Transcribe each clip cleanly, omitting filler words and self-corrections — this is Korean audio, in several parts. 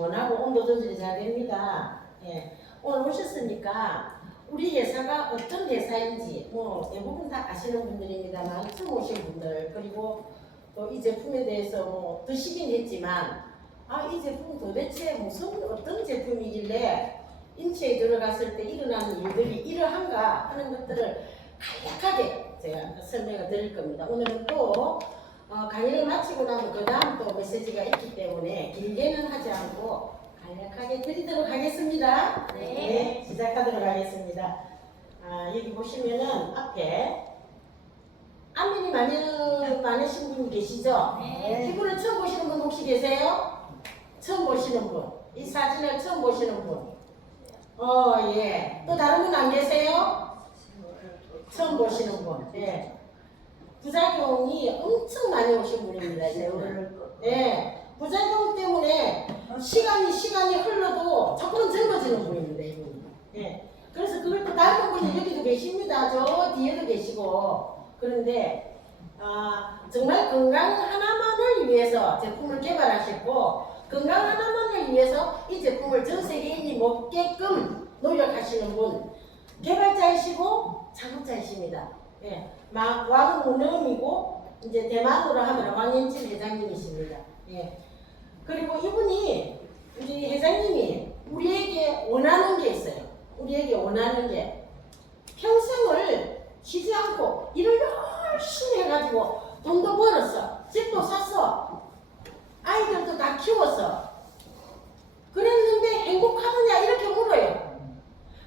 원하고 온도 조절이 잘 됩니다. 예. 오늘 오셨으니까 우리 회사가 어떤 회사인지 뭐 대부분 다 아시는 분들입니다만 처음 오신 분들 그리고 또 이 제품에 대해서 뭐 드시긴 했지만 이 제품 도대체 무슨 어떤 제품이길래 인체에 들어갔을 때 일어나는 일들이 이러한가 하는 것들을 간략하게 제가 설명을 드릴 겁니다. 오늘은 또 강의를 마치고 나면 그 다음 또 메시지가 있기 때문에 길게는 하지 않고 간략하게 드리도록 하겠습니다. 네, 시작하도록 하겠습니다. 여기 보시면은 앞에 안면이 많으신 분 계시죠? 네. 이분을 처음 보시는 분 혹시 계세요? 처음 보시는 분. 이 사진을 처음 보시는 분. 예. 또 다른 분 안 계세요? 처음 보시는 분. 예. 부작용이 엄청 많이 오신 분입니다. 예. 부작용 때문에 시간이 흘러도 자꾸만 젊어지는 분입니다. 이분이. 예. 그래서 그걸 또 다른 분이 여기도 계십니다. 저 뒤에도 계시고. 그런데 정말 건강 하나만을 위해서 제품을 개발하셨고 건강 하나만을 위해서 이 제품을 전 세계인이 먹게끔 노력하시는 분 개발자이시고 창업자이십니다. 예. 왕운음이고 이제 대만으로 하면 왕현칠 회장님이십니다. 예. 그리고 이분이 이제 회장님이 우리에게 원하는 게 있어요. 우리에게 원하는 게 평생을 쉬지 않고 일을 열심히 해가지고 돈도 벌었어. 집도 샀어. 아이들도 다 키웠어. 그랬는데 행복하느냐 이렇게 물어요.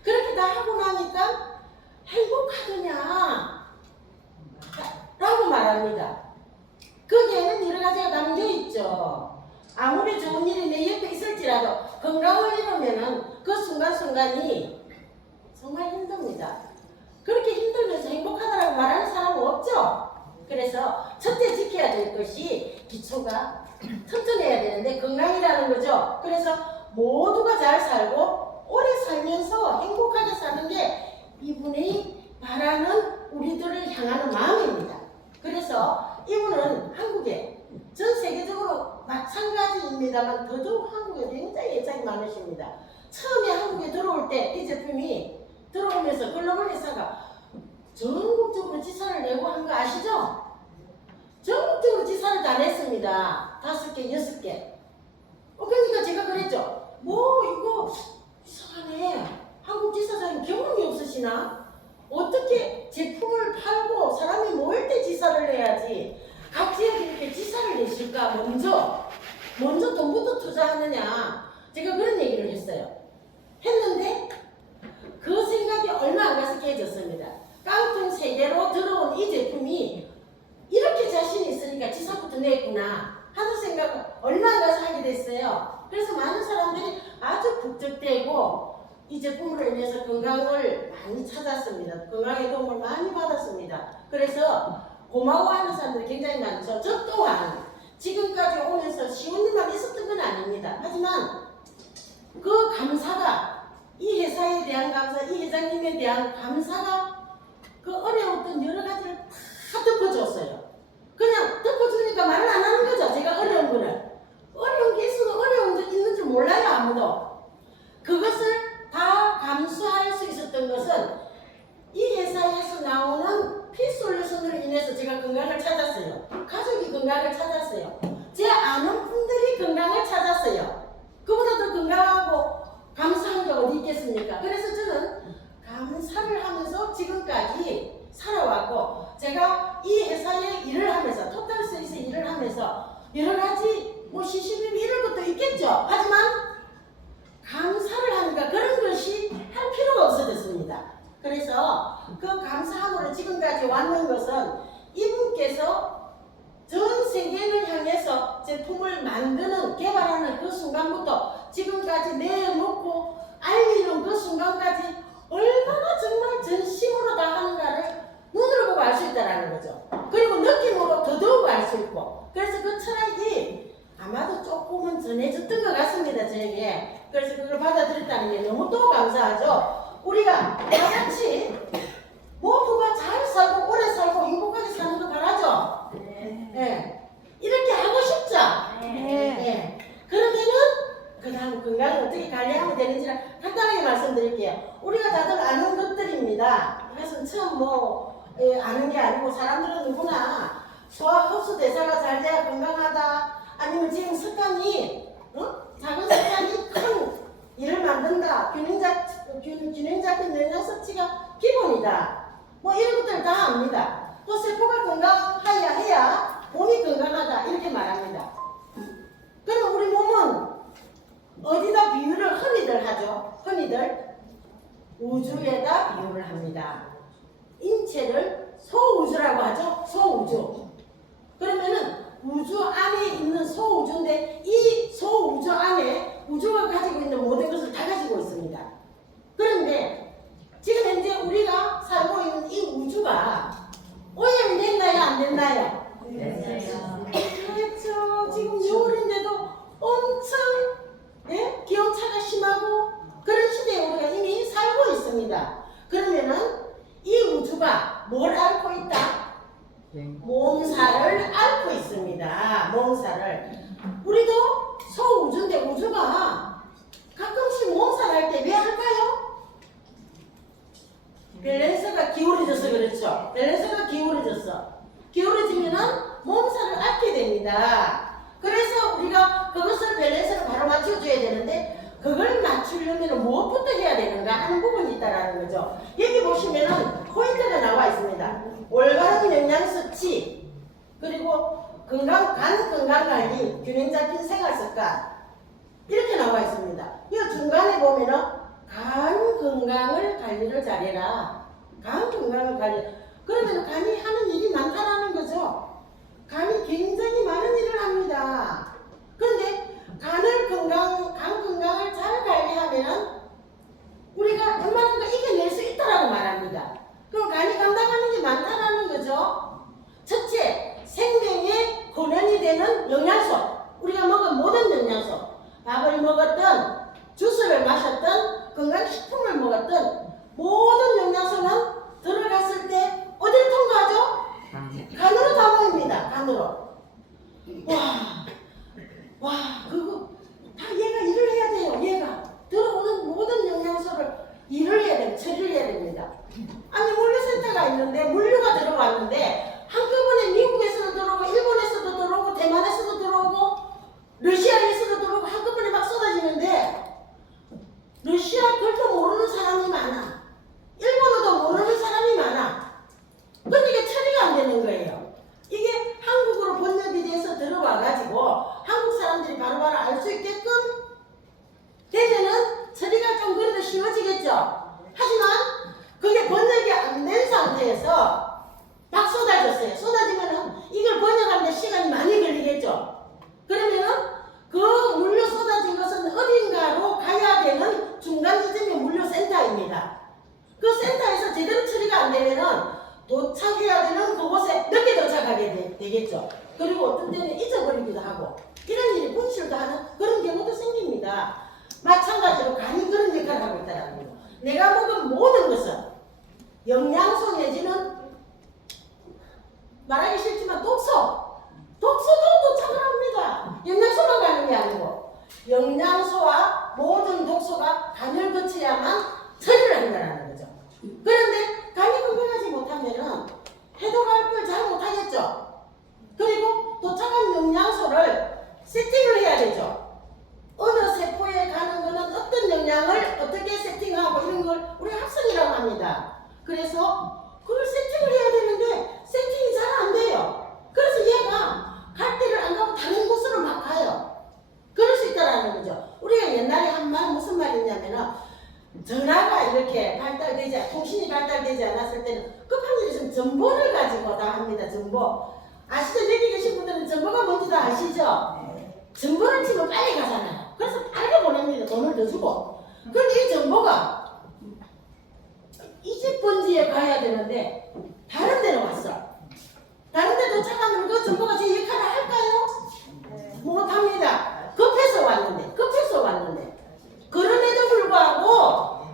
그렇게 다 하고 나니까 행복하느냐 라고 말합니다. 거기에는 여러 가지가 담겨있죠. 아무리 좋은 일이 내 옆에 있을지라도 건강을 잃으면은 그 순간순간이 정말 힘듭니다. 그렇게 힘들면서 행복하다라고 말하는 사람은 없죠. 그래서 첫째 지켜야 될 것이 기초가 튼튼해야 되는데 건강이라는 거죠. 그래서 모두가 잘 살고 오래 살면서 행복하게 사는 게 이분이 바라는 우리들을 향하는 마음입니다. 그래서 이분은 한국에 전 세계적으로 마찬가지입니다만 더더욱 한국에 굉장히 애착이 많으십니다. 처음에 한국에 들어올 때 이 제품이 들어오면서 글로벌 회사가 전국적으로 지사를 내고 한 거 아시죠? 전국적으로 지사를 다 냈습니다. 5개, 6개. 그러니까 제가 그랬죠. 이거 이상하네. 한국 지사장님 경험이 없으시나? 어떻게 제품을 팔고 사람이 모일 때 지사를 내야지 각 지역에 이렇게 지사를 내실까? 먼저 돈부터 투자하느냐? 제가 그런 얘기를 했어요. 했는데 그 생각이 얼마 안 가서 깨졌습니다. 깡통 세계로 들어온 이 제품이 이렇게 자신이 있으니까 지사부터 냈구나 하는 생각을 얼마 안 가서 하게 됐어요. 그래서 많은 사람들이 아주 북적대고 이 제품으로 인해서 건강을 많이 찾았습니다. 건강에 도움을 많이 받았습니다. 그래서 고마워하는 사람들이 굉장히 많죠. 저 또한 지금까지 오면서 쉬운 일만 있었던 건 아닙니다. 하지만 그 감사가 이 회사에 대한 감사, 이 회장님에 대한 감사가 그 어려웠던 여러 가지를 다 덮어줬어요. 그냥 덮어주니까 말을 안 하는 거죠. 제가 어려운 거를. 어려운 게 있어도 어려운 게 있는 줄 몰라요. 아무도. 그것을 다 감수할 수 있었던 것은 이 회사에서 나오는 피솔루션으로 인해서 제가 건강을 찾았어요. 가족이 건강을 찾았어요. 제 아는 분들이 건강을 찾았어요. 그보다 더 건강하고 감사한 게 어디 있겠습니까? 그래서 저는 감사를 하면서 지금까지 살아왔고 제가 이 회사에 일을 하면서 토탈스에서 일을 하면서 여러 가지 시시비비 이런 것도 있겠죠. 하지만 감사를 하니까 그런 것이 할 필요가 없어졌습니다. 그래서 그 감사함으로 지금까지 왔는 것은 이분께서 전 세계를 향해서 제품을 만드는 개발하는 그 순간부터 지금까지 내놓고 알리는 그 순간까지 얼마나 정말 전심으로 다 하는가를 눈으로 보고 알 수 있다는 거죠. 그리고 느낌으로 더더욱 알 수 있고 그래서 그 철학이 아마도 조금은 전해졌던 것 같습니다. 저에게. 그래서 그걸 받아들였다는 게 너무 또 감사하죠. 우리가 다같이 모두가 잘 살고 오래 살고 행복하게 사는 거 바라죠. 네. 이렇게 하고 싶죠. 네. 그러면은 그 다음 건강을 어떻게 관리하면 되는지를 간단하게 말씀드릴게요. 우리가 다들 아는 것들입니다. 이것은 처음 아는 게 아니고 사람들은 누구나 소화 흡수 대사가 잘 돼야 건강하다. 아니면 지금 습관이 작은 습관이 큰 일을 만든다. 균형 잡힌 영양 섭취가 기본이다. 이런 것들 다 압니다. 또 세포가 건강해야 해야 몸이 건강하다 이렇게 말합니다. 그럼 우리 몸은 어디다 비유를 흔히들 하죠? 흔히들 우주에다 비유를 합니다. 인체를 소우주라고 하죠? 소우주. 그러면은 우주 안에 있는 소우주인데 이 소우주 안에 우주가 가지고 있는 모든 것을 다 가지고 있습니다. 그런데 지금 현재 우리가 살고 있는 이 우주가 오염됐나요? 안 됐나요? 됐어요. 그렇죠. 지금 6월인데도 엄청 기온차가 심하고 그런 시대에 우리가 이미 살고 있습니다. 그러면은 이 우주가 뭘 앓고 있다? 몸살을 앓고 있습니다. 몸살을. 우리도 소우주인데 우주가 가끔씩 몸살 할 때 왜 할까요? 밸런스가 기울어져서 그렇죠. 밸런스가 기울어졌어. 기울어지면은 몸살을 앓게 됩니다. 그래서 우리가 그것을 밸런스를 바로 맞춰줘야 되는데 그걸 맞추려면 무엇부터 해야 되는가 하는 부분이 있다라는 거죠. 여기 보시면은 포인트가 나와 있습니다. 올바른 영양 섭취 그리고 간 건강 관리, 균형 잡힌 생활 습관 이렇게 나와 있습니다. 이 중간에 보면은 간 건강을 관리를 잘해라. 간 건강을 관리. 그러면 간이 하는 일이 많다라는 거죠. 간이 굉장히 많은 일을 합니다. 그런데 간 건강을 잘 관리하면 우리가 웬만한 거 이겨낼 수 있다라고 말합니다. 그럼 간이 감당하는 게 많다라는 거죠. 첫째, 생명의 근원이 되는 영양소. 우리가 먹은 모든 영양소. 밥을 먹었든 주스를 마셨든 건강식품을 먹었든 모든 영양소는 들어갔을 때 어딜 통과하죠? 간으로 다 모입니다. 간으로. 그거 다 얘가 일을 해야 돼요. 얘가 들어오는 모든 영양소를 일을 해야 돼요. 처리를 해야 됩니다. 아니 물류센터가 있는데 물류가 들어왔는데 한꺼번에 미국에서도 들어오고 일본에서도 들어오고 대만에서도 들어오고 러시아에서도 들어오고 한꺼번에 막 쏟아지는데 러시아 글도 모르는 사람이 많아. 일본어도 모르는 사람이 많아. 근데 이게 처리가 안 되는 거예요. 이게 한국어로 번역이 돼서 들어와가지고 한국 사람들이 바로바로 알 수 있게끔 되면은 처리가 좀 그래도 쉬워지겠죠. 하지만 그게 번역이 안 된 상태에서 막 쏟아졌어요. 쏟아지면은 이걸 번역하는데 시간이 많이 걸리겠죠. 그러면은 그 물류 쏟아진 것은 어딘가로 가야 되는 중간 지점이 물류센터입니다. 그 센터에서 제대로 처리가 안 되면은 도착해야 되는 그곳에 늦게 도착하게 되겠죠. 그리고 어떤 때는 잊어버리기도 하고 이런 일이 분실도 하는 그런 경우도 생깁니다. 마찬가지로 간이 그런 역할을 하고 있다는 거예요. 내가 먹은 모든 것은 영양소 내지는 말하기 싫지만 독소도 도착을 합니다. 영양소만 가는 게 아니고 영양소와 모든 독소가 간을 거쳐야만 처리를 한다는 거죠. 그런데 간이 건강하지 못하면은 해독할 걸 잘 못하겠죠. 그리고 도착한 영양소를 세팅을 해야 되죠. 어느 세포에 가는 거는 어떤 영양을 어떻게 세팅하고 이런 걸 우리가 합성이라고 합니다. 그래서 그걸 세팅을 해야 되는데 세팅이 잘 안 돼요. 그래서 얘가 갈 데를 안 가고 다른 곳으로 막 가요. 그럴 수 있다라는 거죠. 우리가 옛날에 한 말 무슨 말이냐면은 전화가 이렇게 통신이 발달되지 않았을 때는 급한 일이 있으면 정보를 가지고 다 합니다. 정보. 아시죠? 여기 계신 분들은 정보가 뭔지도 아시죠? 정보를 치면 빨리 가잖아요. 그래서 빨리 보냅니다. 돈을 더 주고. 그런데 이 정보가 이 집 번지에 가야 되는데 다른 데로 왔어. 다른 데 도착하면 그 정보가 제 역할을 할까요? 못합니다. 급해서 왔는데. 그럼에도 불구하고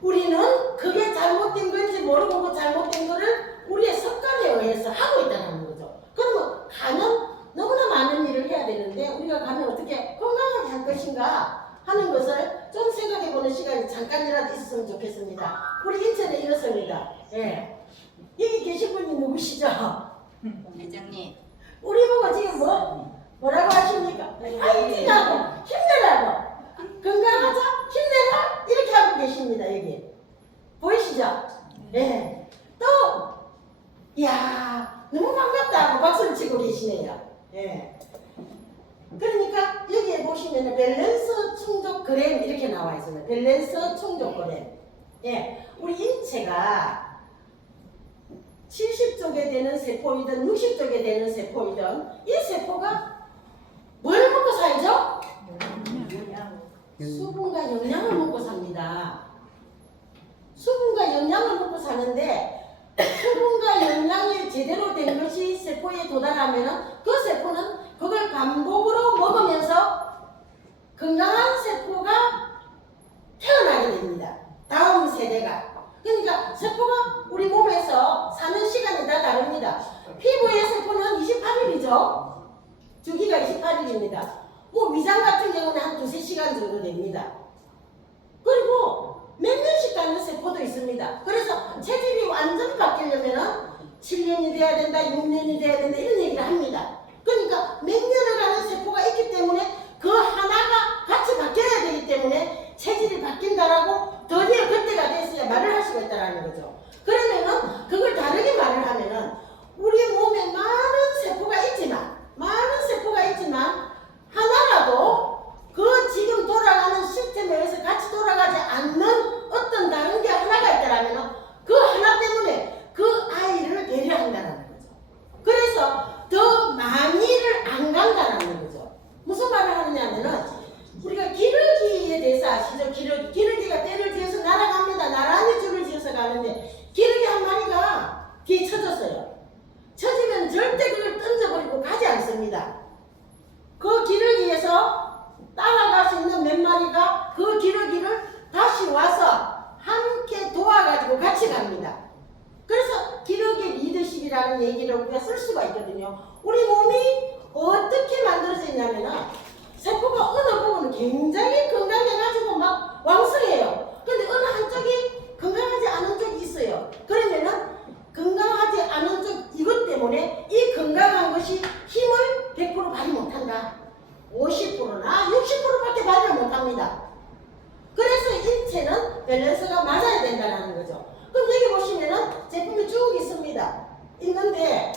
우리는 그게 잘못된 건지 모르고 그 잘못된 거를 우리의 습관에 의해서 하고 있다는 거죠. 그러면 간은 너무나 많은 일을 해야 되는데 우리가 간을 어떻게 건강하게 할 것인가 하는 것을 좀 생각해보는 시간이 잠깐이라도 있었으면 좋겠습니다. 우리 인천에 이렇습니다. 예. 여기 계신 분이 누구시죠? 회장님. 우리 보고 지금 뭐라고 하십니까? 파이팅하고 힘내라고 건강하자 힘내라 이렇게 하고 계십니다. 여기 보이시죠? 네. 또 이야 너무 반갑다 하고 박수를 치고 계시네요. 예. 그러니까 여기에 보시면 밸런스 충족 그램 이렇게 나와 있습니다. 밸런스 충족 그램. 예. 우리 인체가 70쪽에 되는 세포이든 60쪽에 되는 세포이든 이 세포가 뭘 먹고 살죠? 수분과 영양을 먹고 삽니다. 수분과 영양을 먹고 사는데 수분과 영양이 제대로 된 것이 세포에 도달하면 그 세포는 그걸 반복으로 먹으면서 건강한 세포가 태어나게 됩니다. 다음 세대가. 그러니까 세포가 우리 몸에서 사는 시간이 다 다릅니다. 피부의 세포는 28일이죠. 주기가 28일입니다. 뭐 위장 같은 경우는 한 2~3시간 정도 됩니다. 그리고 몇 년씩 가는 세포도 있습니다. 그래서 체질이 완전 바뀌려면 7년이 돼야 된다, 6년이 돼야 된다 이런 얘기를 합니다. 그러니까 몇 년을 가는 세포가 있기 때문에 그 하나가 같이 바뀌어야 되기 때문에 체질이 바뀐다라고 드디어 그때가 됐어야 말을 할 수가 있다는 거죠. 그러면은 그걸 다르게 말을 하면은 우리 몸에 많은 세포가 있지만 하나라도 그 지금 돌아가는 시스템에 의해서 같이 돌아가지 않는 어떤 다른 게 하나가 있다라면 그 하나 때문에 그 아이를 배려한다는 거죠. 그래서 더 많이를 안 간다는 거죠. 무슨 말을 하느냐면은 우리가 기러기에 대해서 아시죠? 기러기가 떼를 지어서 날아갑니다. 나란히 줄을 지어서 가는데 기러기 한 마리가 뒤에 쳐졌어요. 쳐지면 절대 그걸 던져버리고 가지 않습니다. 그 기러기에서 따라갈 수 있는 몇 마리가 그 기러기를 다시 와서 함께 도와가지고 같이 갑니다. 그래서 기러기 리더십이라는 얘기를 우리가 쓸 수가 있거든요. 우리 몸이 어떻게 만들어져 있냐면은 세포가 어느 부분은 굉장히 건강해가지고 막 왕성해요. 근데 어느 한쪽이 건강하지 않은 쪽이 있어요. 그러면은 건강하지 않은 쪽 이것 때문에 이 건강한 것이 힘을 100% 발휘 못한다. 50%나 60%밖에 발휘를 못합니다. 그래서 인체는 밸런스가 맞아야 된다는 거죠. 그럼 여기 보시면은 제품이 쭉 있습니다. 있는데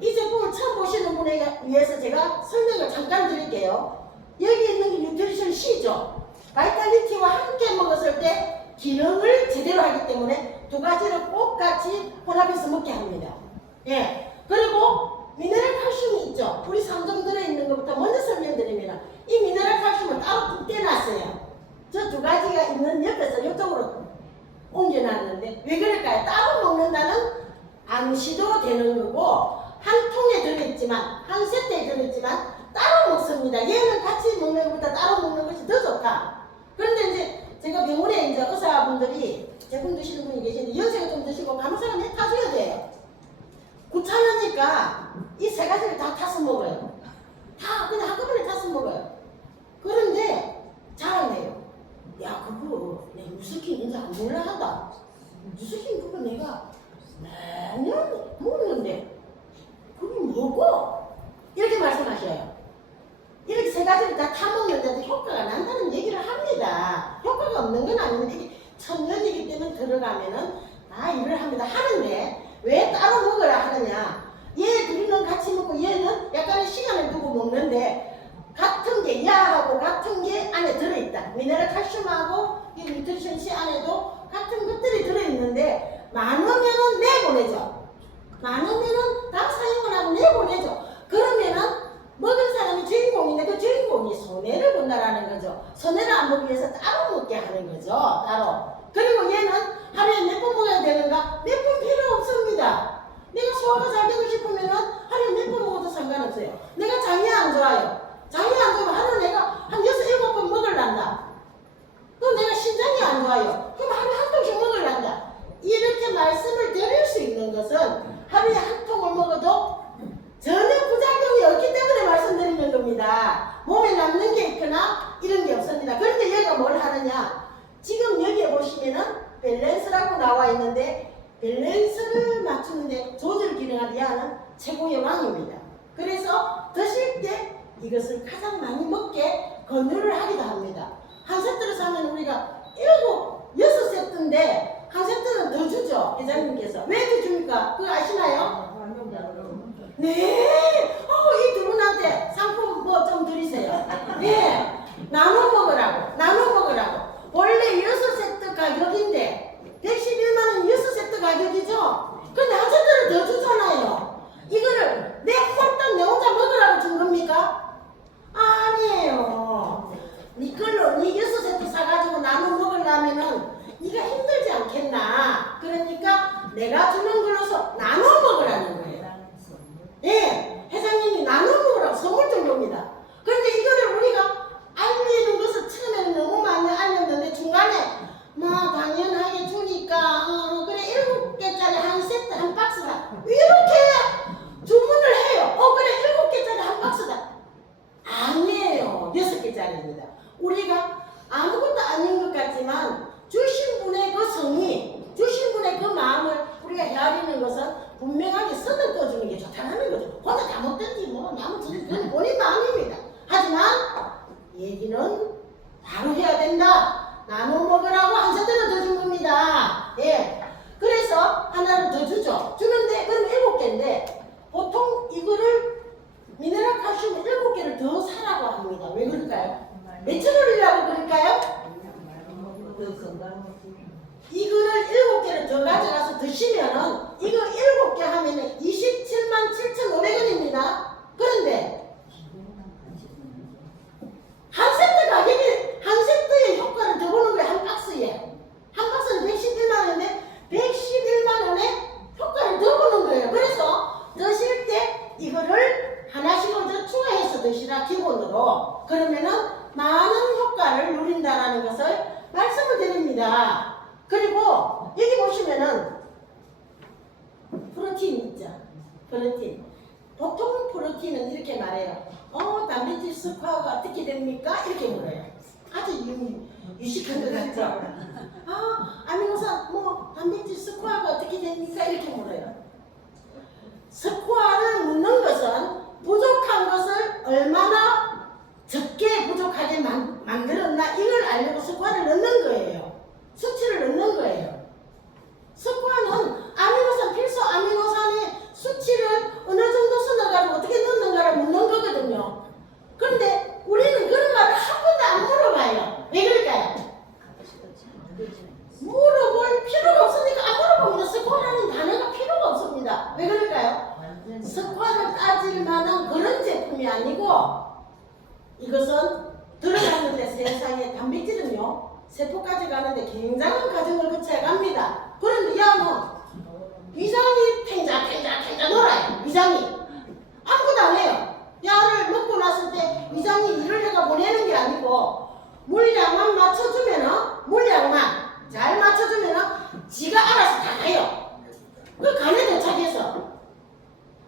이 제품을 처음 보시는 분에게 위해서 제가 설명을 잠깐 드릴게요. 여기 있는 게 뉴트리션 C죠. 바이탈리티와 함께 먹었을 때 기능을 제대로 하기 때문에 두 가지를 꼭 같이 혼합해서 먹게 합니다. 예. 그리고 미네랄 칼슘이 있죠. 우리 3종 들어있는 것부터 먼저 설명드리면 이 미네랄 칼슘을 따로 뚝 떼놨어요. 저 두 가지가 있는 옆에서 이쪽으로 옮겨놨는데 왜 그럴까요? 따로 먹는다는 암시도 되는 거고 한 통에 들어있지만 한 세트에 들어있지만 따로 먹습니다. 얘는 같이 먹는 것보다 따로 먹는 것이 더 좋다. 그런데 이제 제가 병원에 이제 의사분들이 제품 드시는 분이 계시는데 연세가 좀 드시고 간호사가 내 타줘야 돼요. 귀찮으니까 이 세 가지를 다 타서 먹어요. 다 그냥 한꺼번에 타서 먹어요. 그런데 자랑해요. 야 그거 내 뉴스킨 이제 안 몰라 한다. 뉴스킨 그거 내가 매년 먹는데 그거 먹어? 이렇게 말씀하셔요. 이렇게 세 가지를 다 타먹는데도 효과가 난다는 얘기를 합니다. 효과가 없는 건 아닌데 이게 천년이기 때문에 들어가면은 다 일을 합니다. 하는데 왜 따로 먹으라 하느냐? 얘 둘이는 같이 먹고 얘는 약간의 시간을 두고 먹는데 같은 게 야하고 같은 게 안에 들어있다. 미네랄 칼슘하고 이 뉴트리션 C 안에도 같은 것들이 들어있는데 많으면은 내보내죠. 많으면은 다 사용을 하고 내보내죠. 그러면은 먹은 사람이 주인공인데 그 주인공이 손해를 본다라는 거죠. 손해를 안 보기 위해서 따로 먹게 하는 거죠. 따로. 그리고 얘는 하루에 몇 번 먹어야 되는가? 몇 번 필요 없습니다. 내가 소화가 잘 되고 싶으면은 하루에 몇 번 먹어도 상관없어요. 내가 장이 안 좋아요. 장이 안 좋으면 하루에 내가 한 6, 7번 먹으란다. 그럼 내가 신장이 안 좋아요. 그럼 하루에 한 통씩 먹으란다. 이렇게 말씀을 드릴 수 있는 것은 하루에 한 통을 먹어도 전혀 부작용이 없기 때문에 말씀드리는 겁니다. 몸에 남는 게 있거나 이런 게 없습니다. 그런데 밸런스를 맞추는데 조절 기능을 위한 최고의 왕입니다. 그래서 드실 때 이것을 가장 많이 먹게 권유를 하기도 합니다. 한 세트를 사면 우리가 7, 6세트인데 한 세트는 더 주죠. 회장님께서. 왜 더 줍니까? 그거 아시나요? 네. 이 두 분한테 상품 뭐 좀 드리세요. 네. 나눠 먹으라고. 나눠 먹으라고. 원래 6세트 가격인데 111만원 6세트 가격이죠? 근데 한 세트를 더 주잖아요. 이거를 내 홀딱 내 혼자 먹으라고 준 겁니까? 아니에요. 니 걸로 니 6세트 사가지고 나눠 먹으려면은 니가 힘들지 않겠나. 그러니까 내가 주는 걸로서 나눠 먹으라는 거예요. 예, 회장님이 나눠 먹으라고 선물 준 겁니다. 그런데 이거를 우리가 알리는 것을 처음에는 너무 많이 알렸는데 중간에 뭐 당연하게 주니까 그래 7개짜리 한 세트 한 박스다 이렇게 주문을 해요. 그래 7개짜리 한 박스다. 아니에요. 6개짜리입니다. 우리가 아무것도 아닌 것 같지만 주신 분의 그 성의, 주신 분의 그 마음을 우리가 헤아리는 것은 분명하게 선을 떠주는 게 좋다는 거죠. 혼자 다 먹든지 뭐 나머지는 그건 본인 마음입니다. 하지만 얘기는 바로 해야 된다. 나눠 먹으라고 한 세트를 더 준 겁니다. 예. 그래서 하나를 더 주죠. 주는데 그럼 7개인데 보통 이거를 미네랄 칼슘 7개를 더 사라고 합니다. 왜 그럴까요? 몇천 원이라고 그럴까요? 이거를 7개를 더 가져가서 드시면은 이거 7개 하면은 27만 7,500원입니다. 그런데 한 세트 가격이 한 세트의 효과를 더 보는 거예요. 한 박스에. 한 박스는 111만 원인데 111만 원의 효과를 더 보는 거예요. 그래서 드실 때 이거를 하나씩을 더 추가해서 드시라 기본으로. 그러면은 많은 효과를 누린다라는 것을 말씀을 드립니다. 그리고 여기 보시면은 프로틴 있죠. 프로틴. 보통 프로틴은 이렇게 말해요. 단백질 스코어가 어떻게 됩니까? 이렇게 물어요. 아주 유식한 것 같죠? 아미노산 단백질 스코어가 어떻게 됩니까? 이렇게 물어요. 스코어를 묻는 것은 부족한 것을 얼마나 적게 부족하게 만들었나 이걸 알려고 스코어를 넣는 거예요. 수치를 넣는 거예요. 스코어는 아미노산, 필수 아미노산의 수치를 어느 정도 써놔가지고 어떻게 넣는가를 묻는 거거든요. 그런데 우리는 그런 말을 한 번도 안 물어봐요. 왜 그럴까요? 물어볼 필요가 없으니까 안 물어봅니다. 스코어라는 단어가 필요가 없습니다. 왜 그럴까요? 스코어를 따질 만한 그런 제품이 아니고 이것은 들어갔는데 세상에 단백질은요 세포까지 가는데 굉장한 과정을 거쳐야 갑니다. 그런데 야는 위장이 탱자 놀아요. 위장이 아무것도 안 해요. 야를 먹고 났을 때 위장이 일을 해가 보내는 게 아니고 물량만 맞춰주면은 물량만 잘 맞춰주면은 지가 알아서 다 가요. 그 간에 도착해서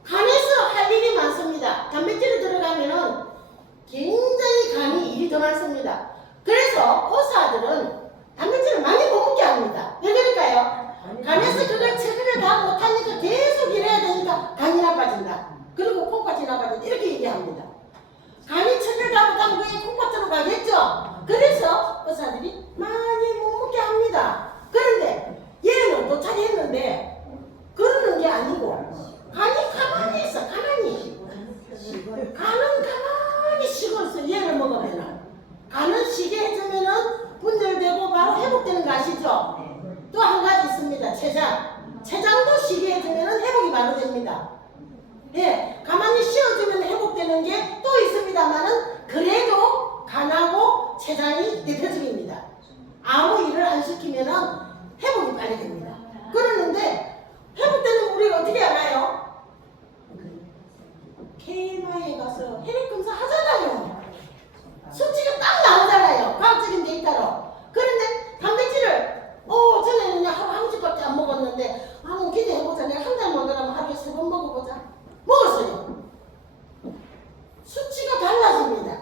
간에서 할 일이 많습니다. 단백질이 들어가면은 굉장히 간이 일이 더 많습니다. 그래서 의사들은 단백질을 많이 못 먹게 합니다. 왜 그럴까요? 간에서 그걸 처리를 다 못하니까 계속 일해야 되니까 간이 나빠진다. 그리고 콩팥이 나빠진다. 이렇게 얘기합니다. 간이 처리를 다 못하면 그게 콩팥으로 가겠죠? 그래서 의사들이 많이 못 먹게 합니다. 그런데 얘는 도착했는데 그러는 게 아니고 간이 가만히 있어. 가만히. 간은 가만히 쉬고 있어. 얘를 먹으면 간은 쉬게 해주면은 분열되고 바로 회복되는 거 아시죠? 또 한 가지 있습니다. 췌장도 쉬게 해주면은 회복이 바로 됩니다. 예, 가만히 쉬어주면 회복되는 게 또 있습니다만은 그래도 간하고 췌장이 대표적입니다. 아무 일을 안 시키면은 회복이 빨리 됩니다. 그러는데 회복되는 거 우리가 어떻게 알아요? KMI에 가서 혈액 검사 하잖아요. 수치가 딱 나오잖아요. 과학적인 데이터로. 그런데 단백질을 전에는 하루 한 집밖에 안 먹었는데 한번 기대해보자. 내가 한 달 먹으라면 하루에 3번 먹어보자. 먹었어요. 수치가 달라집니다.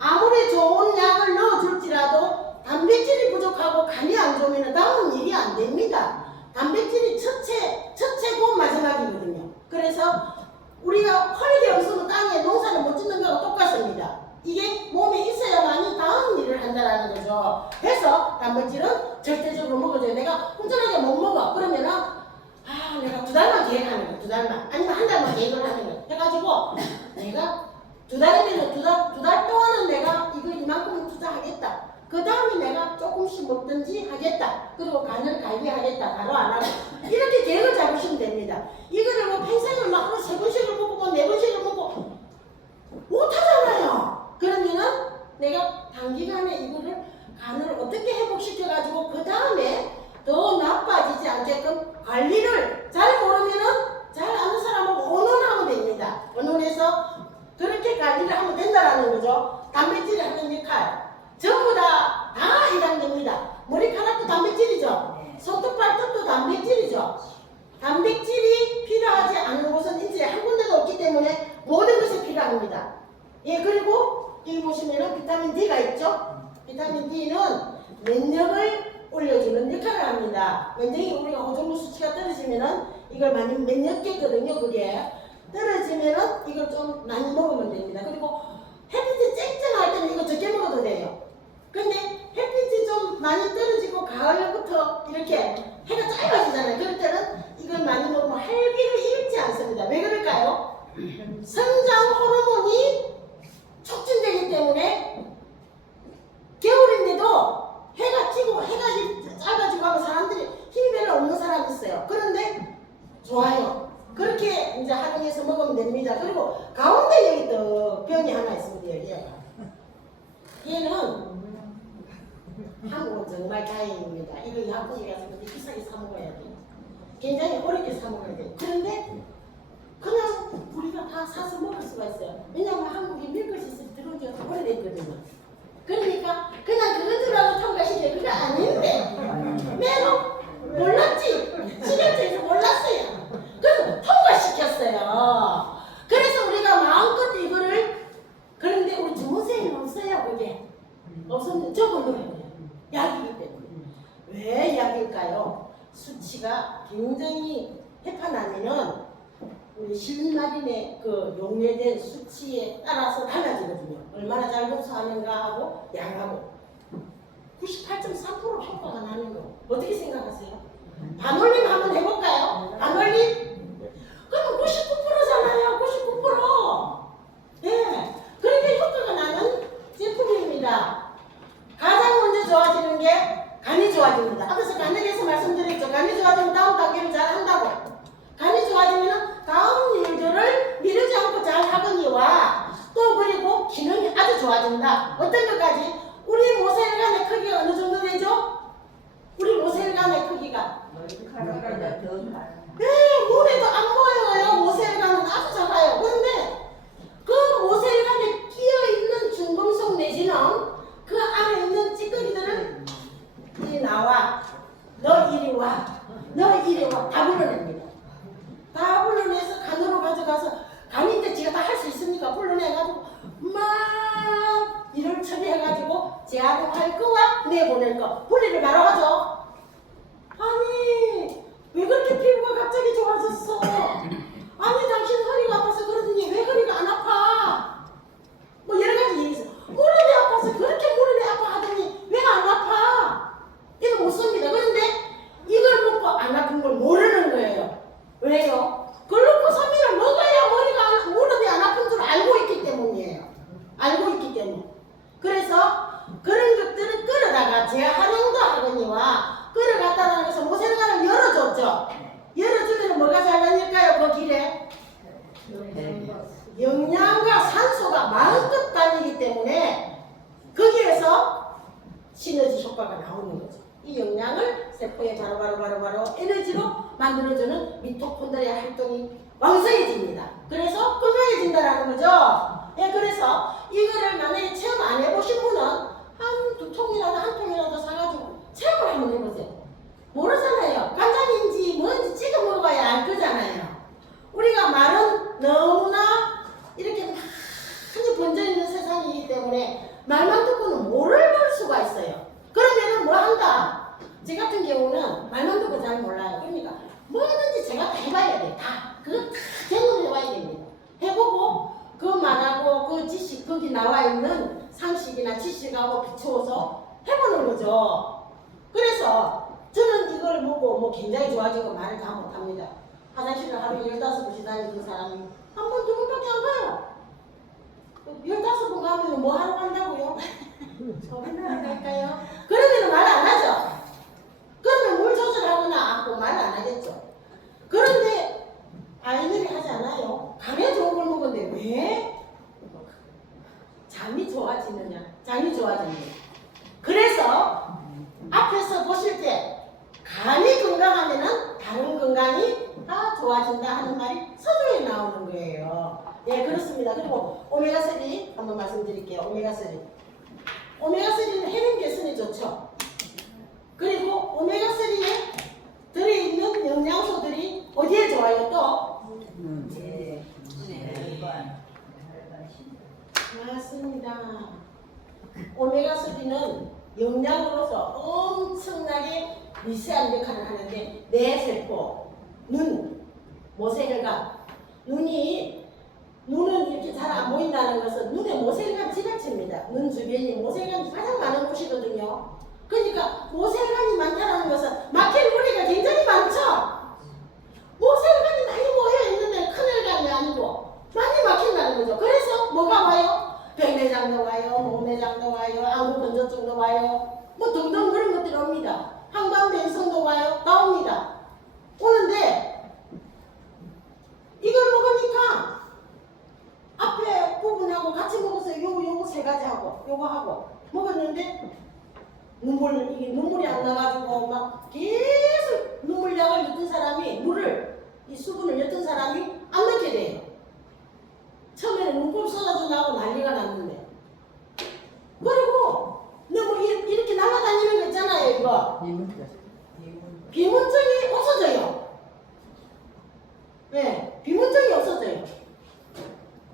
아무리 좋은 약을 넣어줄지라도 단백질이 부족하고 간이 안 좋으면 다음 일이 안 됩니다. 단백질이 된다라는 거죠. 해서 단백질은 절대적으로 먹어줘요. 내가 꾸준하게 못 먹어. 그러면은 내가 2달만 계획하는 거야. 2달만. 아니면 1달만 계획을 하는 거야. 해가지고 내가 2달이면 2달 동안은 내가 이거 이만큼 투자하겠다. 그 다음에 내가 조금씩 먹든지 하겠다. 그리고 간을 갈비하겠다. 바로 안 하고. 이렇게 계획을 잡으시면 됩니다. 이거를 뭐 평생을 막 하루 3번씩을 먹고 뭐 4번씩을 먹고 못하잖아요. 그러면은 내가 단기간에 이거를 간을 어떻게 회복시켜가지고 그 다음에 더 나빠지지 않게끔 관리를 잘 모르면은 잘 아는 사람하고 의논하면 됩니다. 의논해서 그렇게 관리를 하면 된다라는 거죠. 단백질이 하는 역할 전부 다 해당됩니다. 머리카락도 단백질이죠. 손톱 발톱도 단백질이죠. 단백질이 필요하지 않은 곳은 이제 한 군데도 없기 때문에 모든 것이 필요합니다. 예, 그리고 여기 보시면은 비타민 D가 있죠. 비타민 D는 면역을 올려주는 역할을 합니다. 면역이 우리가 호르몬 수치가 떨어지면은 이걸 많이 면역계거든요. 그게 떨어지면은 이걸 좀 많이 먹으면 됩니다. 그리고 햇빛이 쨍쨍할 때는 이거 적게 먹어도 돼요. 근데 햇빛이 좀 많이 떨어지고 가을부터 이렇게 해가 짧아지잖아요. 그럴 때는 이걸 많이 먹으면 활기를 잃지 않습니다. 왜 그럴까요? 성장 호르몬이 촉진되기 때문에 겨울인데도 해가 찌고 해가 짧아지고 하면 사람들이 힘이 별로 없는 사람이 있어요. 그런데 좋아요. 그렇게 이제 활용해서 먹으면 됩니다. 그리고 가운데 여기 또 병이 하나 있습니다. 여기가. 얘는 한국은 정말 다행입니다. 이거 약국에 가서 그렇게 비싸게 사 먹어야 돼. 굉장히 어렵게 사 먹어야 돼. 그런데 그냥 우리가 다 사서 먹을 수가 있어요. 왜냐하면 한국이 밀크시스템 들어온 지가 다 오래됐거든요. 그러니까 그냥 그거 들어가고 통과시켜. 그거 아닌데 내가 몰랐지. 지자체에서 몰랐어요. 그래서 통과시켰어요. 그래서 우리가 마음껏 이거를 그런데 우리 주무세는 없어요. 그게 없었는데 적어놓은 거예요. 약이기 때문에. 왜 약일까요? 수치가 굉장히 해파나면은 우리 실마린의 그 용례된 수치에 따라서 달라지거든요. 얼마나 잘 흡수하는가 하고 양하고 98.3% 효과가 나는 거. 어떻게 생각하세요? 반올림 한번 해볼까요? 반올림? 그럼 99%잖아요. 99%. 예. 그렇게 효과가 나는 제품입니다. 가장 먼저 좋아지는 게 간이 좋아집니다. 앞에서 간에 대해서 말씀드렸죠. 간이 좋아지면 다음 단계를 잘 한다고. 간이 좋아지면 다음 일들을 미루지 않고 잘 하거니와 또 그리고 기능이 아주 좋아진다. 어떤 것까지? 우리 모세혈관의 크기가 어느 정도 되죠? 우리 모세혈관의 크기가 눈에도 안 보여요. 모세혈관은 아주 작아요. 그런데 그 모세혈관에 끼어있는 중금속 내지는 그 안에 있는 찌꺼기들을 이리 나와. 너 이리 와. 너 이리 와. 다 불러냅니다. 다 불러내서 간으로 가져가서 간인데 지가 다 할 수 있으니까 불러내가지고 막 일을 처리해가지고 재활용할 거와 내보낼 거 분리를 바로 하죠. 아니 왜 그렇게 피부가 갑자기 좋아졌어? 아니 당신 허리가 아파서 그러더니 왜 허리가 안 아파? 뭐 여러 가지 얘기했어요. 무릎이 아파서 그렇게 무릎이 아파하더니 왜 안 아파? 이거 못 씁니다. 그런데 이걸 먹고 안 아픈 걸 모르는 거예요. 왜요? 글루코사민을 먹어야 무릎이 안 아픈 줄 알고 있기 때문이에요. 알고 있기 때문에. 그래서 그런 것들을 끌어다가 재활용도 하거니와 끌어갔다는 것은 모세혈관을 열어줬죠. 열어주면 뭐가 잘 다닐까요? 그 길에? 영양과 산소가 마음껏 다니기 때문에 거기에서 시너지 효과가 나오는 거죠. 이 영양을 세포에 바로 에너지로 만들어주는 미토콘드리아 활동이 왕성해집니다. 그래서 건강해진다라는 거죠. 예, 그래서 이거를 만약에 체험 안 해보신 분은 한 통이라도 사가지고 체험을 한번 해보세요. 모르잖아요. 간장인지 뭔지 찍어 먹어봐야 알 거잖아요. 우리가 말은 너무나 이렇게 많이 번져있는 세상이기 때문에 말만 듣고는 모를 수가 있어요. 그러면은 뭐 한다? 제 같은 경우는 말만 듣고 잘 몰라요. 그러니까 뭐든지 제가 다 해봐야 돼. 그거 다 경험해봐야 됩니다. 해보고 그 말하고 그 지식 거기 나와 있는 상식이나 지식하고 비추어서 해보는 거죠. 그래서 저는 이걸 먹고 뭐 굉장히 좋아지고 말을 다 못합니다. 화장실을 하루에 15번씩 다니는 사람이 한 번, 두 번밖에 안 가요. 15번 가면 뭐 하러 간다고요? 맨날 갈까요? 그러면 말 안 하죠. 그러면 물 조절하거나 말 안 하겠죠. 그런데 아이들이 하지 않아요. 간에 좋은 걸 먹었는데 왜? 장이 좋아지느냐? 장이 좋아지느냐? 그래서 앞에서 보실 때 간이 건강하면은 다른 건강이 다 좋아진다 하는 말이 서조에 나오는 거예요. 예, 그렇습니다. 그리고 오메가3 한번 말씀드릴게요. 오메가3. 오메가3는 해능 개선에 좋죠. 그리고 오메가3에 들어있는 영양소들이 어디에 좋아요 또? 맞습니다. 오메가3는 영양으로서 엄청나게 미세한 역할을 하는데 뇌세포, 눈, 모세혈관, 눈은 이렇게 잘 안 보인다는 것은 눈에 모세혈관 지나칩니다. 눈 주변이 모세혈관이 가장 많은 곳이거든요. 그러니까 모세혈관이 많다는 것은 막힐 무리가 굉장히 많죠. 모세혈관이 많이 모여 있는데 큰 혈관이 아니고 많이 막힌다는 거죠. 그래서 뭐가 와요? 백내장도 와요, 목내장도 와요, 안구건조증도 와요, 뭐 등등 그런 것들이 옵니다. 항반변성도 와요, 나옵니다. 오는데 이걸 먹으니까 앞에 부분하고 같이 먹어서 요거 세 가지 하고 요거 하고 먹었는데 눈물이 안 나가지고 막 계속 눈물약을 옅은 사람이 이 수분을 옅은 사람이 안 넣게 돼요. 처음에는 눈곱 쏟아져 나오고 난리가 났는데 그리고 너무 이렇게 날아다니는 거 있잖아요. 이거 비문증이 없어져요. 네, 비문증이 없어져요.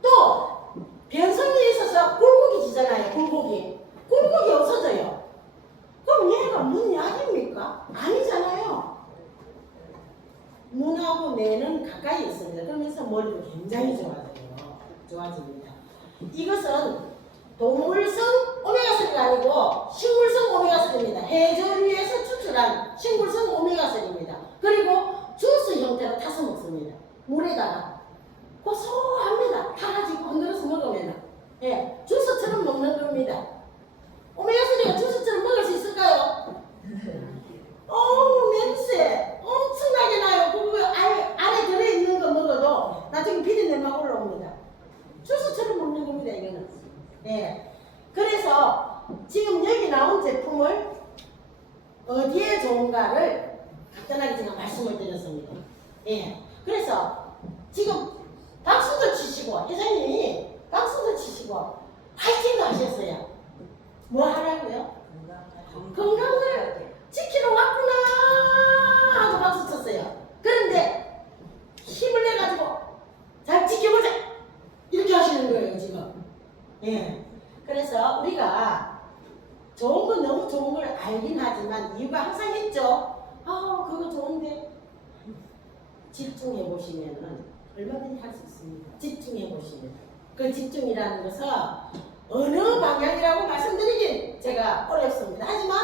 또 변성이 있어서 굴곡이 지잖아요. 굴곡이 없어져요. 그럼 얘가 문 약입니까? 아니잖아요. 눈하고 뇌는 가까이 있습니다. 그러면서 머리도 굉장히 좋아집니다. 이것은 동물성 오메가3가 아니고 식물성 오메가3입니다. 해조류에서 추출한 식물성 오메가3입니다. 그리고 주스 형태로 타서 먹습니다. 물에다가 고소합니다. 타가지고 흔들어서 먹으면 예, 주스처럼 먹는 겁니다. 오메가3가 주스처럼 먹을 수 있을까요? 어우, 냄새 엄청나게 나요. 그거 안에 들어있는 거 먹어도 나중에 비린내만 올라옵니다. 주스처럼 먹는 겁니다. 이거는. 예. 그래서 지금 여기 나온 제품을 어디에 좋은가를 간단하게 제가 말씀을 드렸습니다. 예. 그래서 지금 박수도 치시고 회장님이 박수도 치시고 파이팅도 하셨어요. 뭐 하라고요? 건강을 지키러 왔구나 하고 박수 쳤어요. 그런데 힘을 내가지고 잘 지켜보자 이렇게 하시는 거예요 지금. 예. 그래서 우리가 좋은 건 너무 좋은 걸 알긴 하지만 이유가 항상 있죠. 그거 좋은데 집중해 보시면은 얼마든지 할 수 있습니다. 집중해 보시면 그 집중이라는 것은 어느 방향이라고 말씀드리긴 제가 어렵습니다. 하지만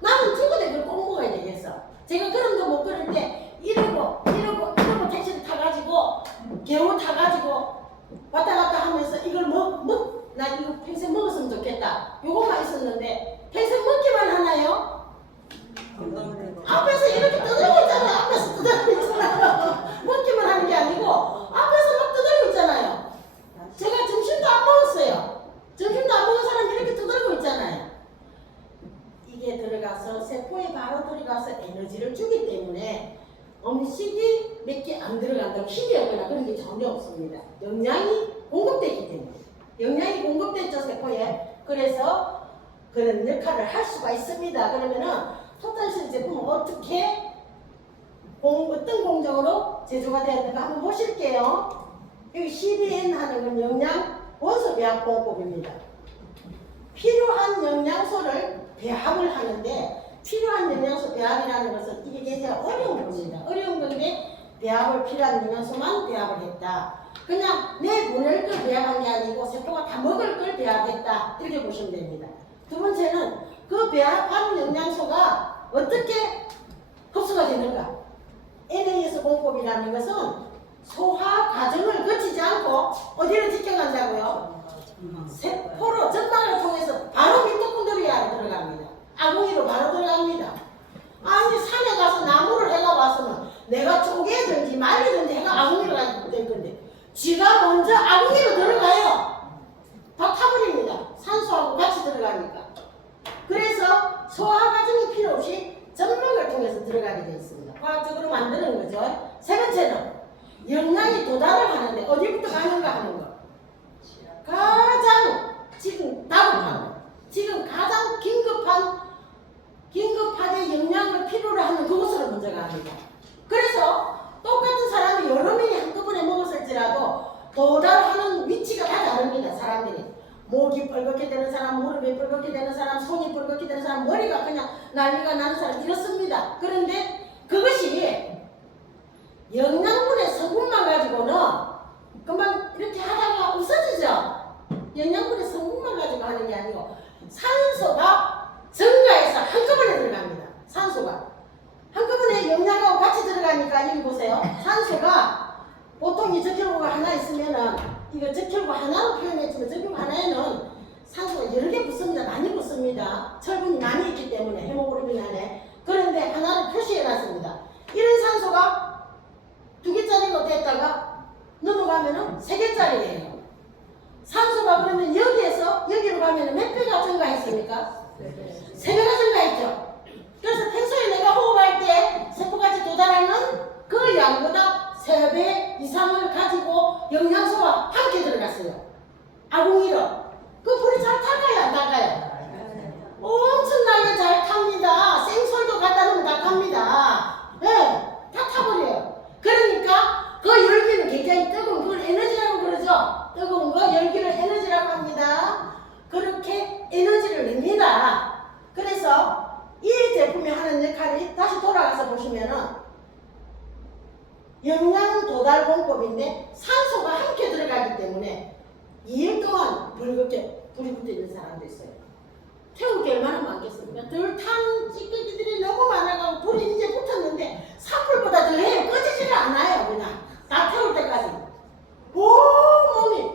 나는 죽어도 그걸 꼭 먹어야 되겠어. 제가 걸음도 못 걸을 때 이러고 택시를 타가지고 겨우 타가지고 왔다 갔다 하면서 이걸 나 이거 평생 먹었으면 좋겠다. 요것만 있었는데 평생 먹기만 하나요? 앞에서 이렇게 뜯어고 있잖아요. 앞에서 뜯어고 있잖아요. 먹기만 하는 게 아니고 앞에서 막 뜯어고 있잖아요. 제가 점심도 안 먹었어요. 점심도 안 먹은 사람이 이렇게 뜯어고 있잖아요. 이게 들어가서 세포에 바로 들어가서 에너지를 주기 때문에 음식이 몇 개 안 들어간다고 힘이 없거나 그런 게 전혀 없습니다. 영양이 공급되기 때문에. 영양이 공급됐죠, 세포에. 그래서 그런 역할을 할 수가 있습니다. 그러면은 토탈실 제품은 어떻게 어떤 공정으로 제조가 되었는가 한번 보실게요. 여기 CBN 하는 건 영양 원소 배합 공법입니다. 필요한 영양소를 배합을 하는데 필요한 영양소 배합이라는 것은 이게 굉장히 어려운 겁니다. 어려운 건데 배합을 필요한 영양소만 배합을 했다. 그냥 내 보낼 걸 배합한 게 아니고 세포가 다 먹을 걸 배합했다. 이렇게 보시면 됩니다. 두 번째는 그 배합한 영양소가 어떻게 흡수가 되는가. NAS 공급이라는 것은 소화 과정을 거치지 않고 어디로 지켜간다고요? 세포로 전방을 통해서 바로 미토콘드리아 안에 들어갑니다. 아궁이로 바로 들어갑니다. 아니 산에 가서 나무를 해가 왔으면 내가 쪼개든지 말리든지 해가 아궁이로 가야 될 건데 쥐가 먼저 아궁이로 들어가요. 다 타버립니다. 산소하고 같이 들어가니까. 그래서 소화 과정이 필요 없이 점막을 통해서 들어가게 되어 있습니다. 과학적으로 만드는 거죠. 세 번째는 영양이 도달을 하는데 어디부터 가는가 하는 거. 가장 지금 다급한 지금 가장 긴급하게 영양을 필요로 하는 그곳으로 먼저 갑니다. 그래서 똑같은 사람이 여러 명이 한꺼번에 먹었을지라도 도달하는 위치가 다 다릅니다. 사람들이 목이 뻘겋게 되는 사람, 무릎이 뻘겋게 되는 사람, 손이 뻘겋게 되는 사람, 머리가 그냥 난리가 나는 사람 이렇습니다. 그런데 그것이 영양분의 성분만 가지고는 금방 이렇게 하다가 없어지죠. 영양분의 성분만 가지고 하는 게 아니고 산소가 증가해서 한꺼번에 들어갑니다. 산소가 한꺼번에 영양하고 같이 들어가니까 여기 보세요. 산소가 보통 이 적혈구가 하나 있으면은 이거 적혈구 하나로 표현했지만 적혈구 하나에는 산소가 여러 개 붙습니다. 많이 붙습니다. 철분이 많이 있기 때문에 헤모글로빈 안에. 그런데 하나를 표시해 놨습니다. 이런 산소가 2개짜리로 됐다가 넘어가면은 3개짜리예요. 산소가 그러면 여기에서 여기로 가면은 몇 배가 증가했습니까? 3배가 증가했죠. 그래서 평소에 내가 호흡할 때 세포같이 도달하는 그 양보다 3배 이상을 가지고 영양소가 함께 들어갔어요. 아궁이로. 그 불이 잘 탈까요? 안 탈까요? 엄청나게 잘 탑니다. 생솔도 갖다 놓으면 다 탑니다. 네, 다 타버려요. 그러니까 그 열기는 굉장히 뜨거운 그걸 에너지라고 그러죠. 뜨거운 거 열기를 에너지라고 합니다. 그렇게 에너지를 냅니다. 그래서 이 제품이 하는 역할이 다시 돌아가서 보시면은 영양 도달 공법인데 산소가 함께 들어가기 때문에 2일 동안 벌겋게 불이 붙어 있는 사람도 있어요. 태울 게 얼마나 많겠습니까? 덜탄 찌꺼기들이 너무 많아가지고 불이 이제 붙었는데 산불보다 더해요. 꺼지지를 않아요. 그냥 다 태울 때까지. 오 몸이.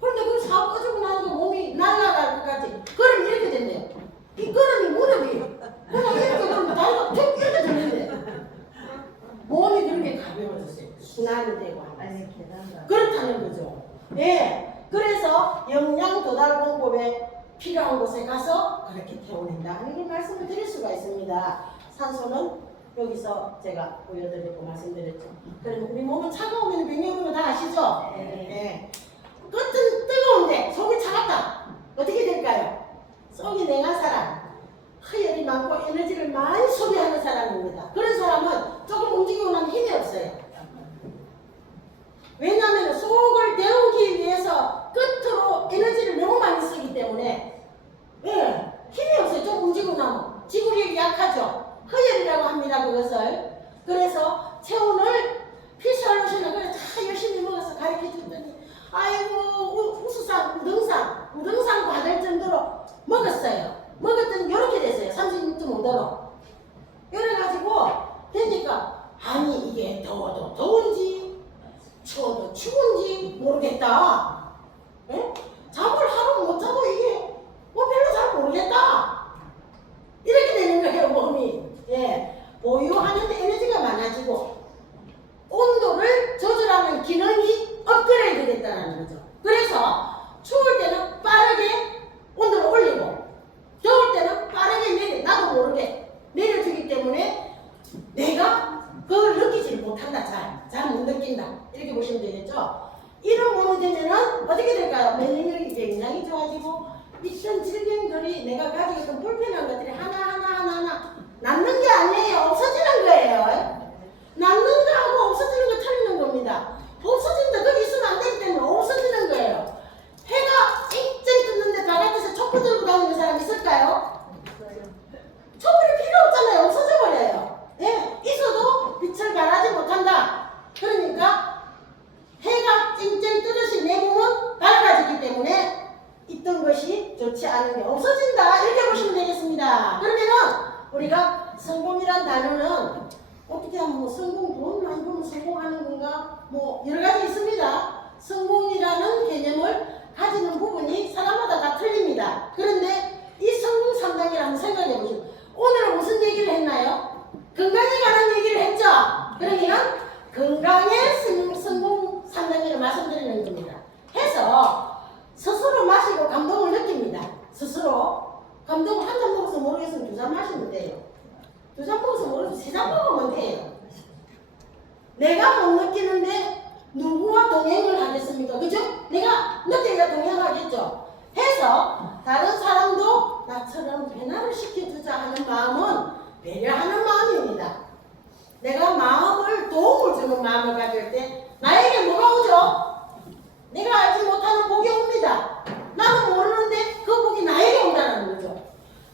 그런데 그 사업 꺼지고 나니까 몸이 날아갈 것 같이. 그럼 이렇게 된대요. 이 걸음이 무릎이 그냥 이렇게 그러면 다리가 툭 이렇게 되는데 몸이 그렇게 가벼워졌어요. 순환이 되고 하면서. 그렇다는 거죠. 예. 그래서 영양 도달 공법에 필요한 곳에 가서 그렇게 태워낸다 하는 걸 말씀을 드릴 수가 있습니다. 산소는 여기서 제가 보여드리고 말씀드렸죠. 그러면 우리 몸은 차가우면 병이 오는 거 다 아시죠? 네. 겉은 뜨거운데 속이 차갑다. 어떻게 될까요? 속이 냉한 사람, 허열이 많고 에너지를 많이 소비하는 사람입니다. 그런 사람은 조금 움직이고 나면 힘이 없어요. 왜냐하면 속을 데우기 위해서 끝으로 에너지를 너무 많이 쓰기 때문에 예, 힘이 없어요. 좀 움직이고 나면 지구력이 약하죠. 허열이라고 합니다. 그것을. 그래서 체온을 피셜로션을 그래 다 열심히 먹어서 가르쳐 줬더니 아이고 우등산 받을 정도로 먹었어요. 먹었더니 이렇게 됐어요. 36.5도로. 그래가지고 되니까 아니 이게 더워도 더운지 추워도 추운지 모르겠다. 예? 잠을 하루 못 자도 이게 별로 잘 모르겠다. 이렇게 되는 거예요, 몸이. 예. 보유하는 에너지가 많아지고, 온도를 조절하는 기능이 업그레이드 됐다는 거죠. 그래서, 추울 때는 빠르게 온도를 올리고, 더울 때는 빠르게 나도 모르게 내려주기 때문에 내가 그걸 느끼지 못한다. 잘 못 느낀다. 이렇게 보시면 되겠죠. 이런 몸이 되면은 어떻게 될까요? 면역력이 굉장히 좋아지고, 있던 질병들이 내가 가지고 있던 불편한 것들이 하나하나 낫는 게 아니에요. 없어지는 거예요. 낫는 거하고 없어지는 거 틀리는 겁니다. 없어진다. 거기 있으면 안 되기 때문에 없어지는 거예요. 해가 쨍쨍 떴는데 바깥에서 촛불 들고 다니는 사람 있을까요? 촛불이 필요 없잖아요. 없어져 버려요. 예, 있어도 빛을 발하지 못한다. 그러니까 해가 쨍쨍 뜨듯이 내 몸은 밝아지기 때문에 있던 것이 좋지 않은 게 없어진다. 우리가 성공이란 단어는 어떻게 하면 뭐 성공 돈 많이 벌면 성공하는 건가 뭐 여러 가지 있습니다. 성공이라는 개념을 가지는 부분이 사람마다 다 틀립니다. 그런데 이 성공 상당이라 한번 생각해 보시죠. 오늘은 무슨 얘기를 했나요? 건강에 관한 얘기를 했죠. 그러면 건강의 성공 상당이를 말씀드리는 겁니다. 해서 스스로 마시고 감동을 느낍니다. 스스로 감동을 한 잔 먹어서 모르겠으면 두 잔 마시면 돼요. 두 잔 먹어서 모르겠으면 세 잔 먹으면 돼요. 내가 못 느끼는데 누구와 동행을 하겠습니까? 그죠? 내가 느껴야 동행하겠죠. 해서 다른 사람도 나처럼 변화를 시켜주자 하는 마음은 배려하는 마음입니다. 내가 마음을 도움을 주는 마음을 가질 때 나에게 뭐가 오죠? 내가 알지 못하는 복이 옵니다. 나는 모르는데 그 복이 나에게 온다는 거죠.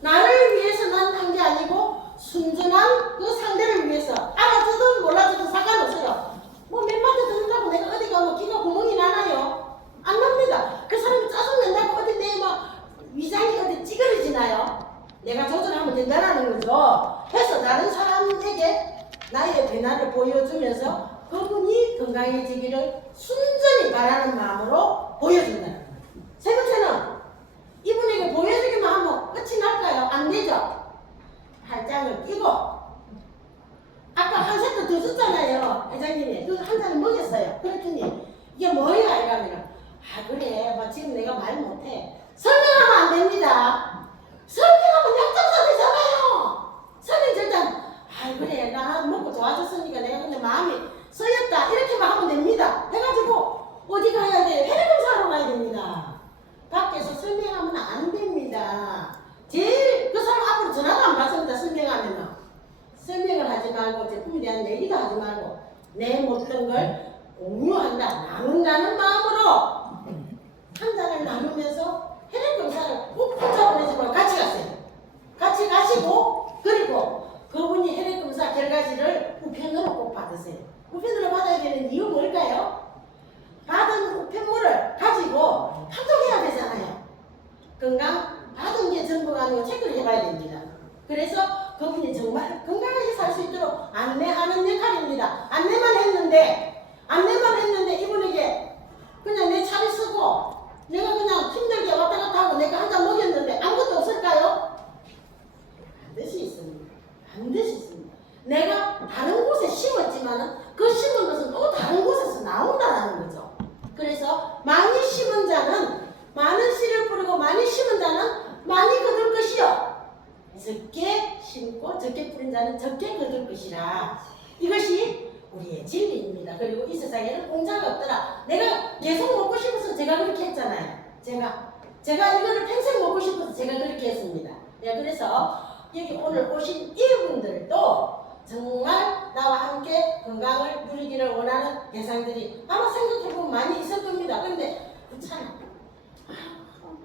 나를 위해서 난 한 게 아니고 순전한 그 상대를 위해서 알아주든 몰라주든 상관없어요. 뭐 몇 마디 듣는다고 내가 어디 가면 귀가 구멍이 나나요? 안 납니다. 그 사람이 짜증낸다고 어디 내 막 위장이 어디 찌그러지나요? 내가 조절하면 된다는 거죠. 해서 다른 사람에게 나의 변화를 보여주면서 그분이 건강해지기를 순전히 바라는 마음으로 보여준다는 거예요. 세 번째는 이분에게 보여주기만 하면 끝이 날까요? 안 되죠. 팔짱을 끼고 아까 한 세트 더 줬잖아요. 회장님이 그 한 잔을 먹였어요. 그랬더니 이게 뭐야 이러면 아 그래 뭐 지금 내가 말 못해. 설명하면 안 됩니다. 설명하면 약점사 되잖아요. 설명 절대 아 그래 나 먹고 좋아졌으니까 내가 근데 마음이 쓰였다 이렇게만 하면 됩니다. 해가지고 어디 가야 돼? 혈액검사하러 가야 됩니다. 밖에서 설명하면 안 됩니다. 제일 그 사람 앞으로 전화도 안 받습니다. 설명하면은 설명을 하지 말고 제품에 대한 얘기도 하지 말고 내 못된 걸 공유한다 나눈다는 마음으로 한 잔을 나누면서 혈액검사를 꼭 혼자 보내지 말고 같이 갔어요. 같이 가시고 그리고 그분이 혈액검사 결과지를 우편으로 꼭 받으세요. 우편으로 받아야 되는 이유 뭘까요? 받은 우편물을 가지고 판독해야 되잖아요. 건강 받은 게 전부가 아니고 체크를 해봐야 됩니다. 그래서 그분이 정말 건강하게 살 수 있도록 안내하는 역할입니다. 안내만 했는데 이분에게 그냥 내 차를 쓰고 내가 그냥 힘들게 왔다 갔다 하고 내가 한 잔 먹였는데 아무것도 없을까요? 반드시 있습니다. 반드시 있습니다. 내가 다른 곳에 심었지만은 그 심은 것은 또 다른 곳에서 나온다는 거죠. 그래서 많이 심은 자는 많은 씨를 뿌리고 많이 심은 자는 많이 거둘 것이요. 적게 심고 적게 뿌린 자는 적게 거둘 것이라. 이것이 우리의 진리입니다. 그리고 이 세상에는 공짜가 없더라. 내가 계속 먹고 싶어서 제가 그렇게 했잖아요. 제가 이거를 평생 먹고 싶어서 제가 그렇게 했습니다. 네, 그래서 여기 오늘 오신 이분들도 정말 나와 함께 건강을 누리기를 원하는 대상들이 아마 생각해보면 많이 있을 겁니다. 근데 그렇잖아.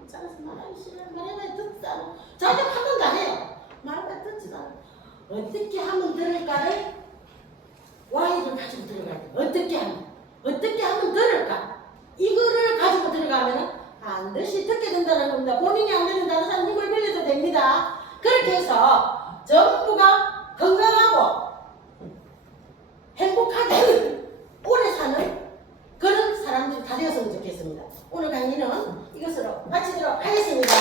잘라서 말하기 싫어. 말해봐야 듣지도 않아. 자기 판단 다 해요. 말해봐야 듣지도 않아. 어떻게 하면 들을까를 Y를 가지고 들어가야 돼. 어떻게 하면 들을까? 이거를 가지고 들어가면 반드시 듣게 된다는 겁니다. 본인이 안 되는 다른 사람 힘을 빌려도 됩니다. 그렇게 해서 전부가 건강하고 행복하게 오래 사는 그런 사람들이 다 되었으면 좋겠습니다. 오늘 강의는 이것으로 마치도록 하겠습니다.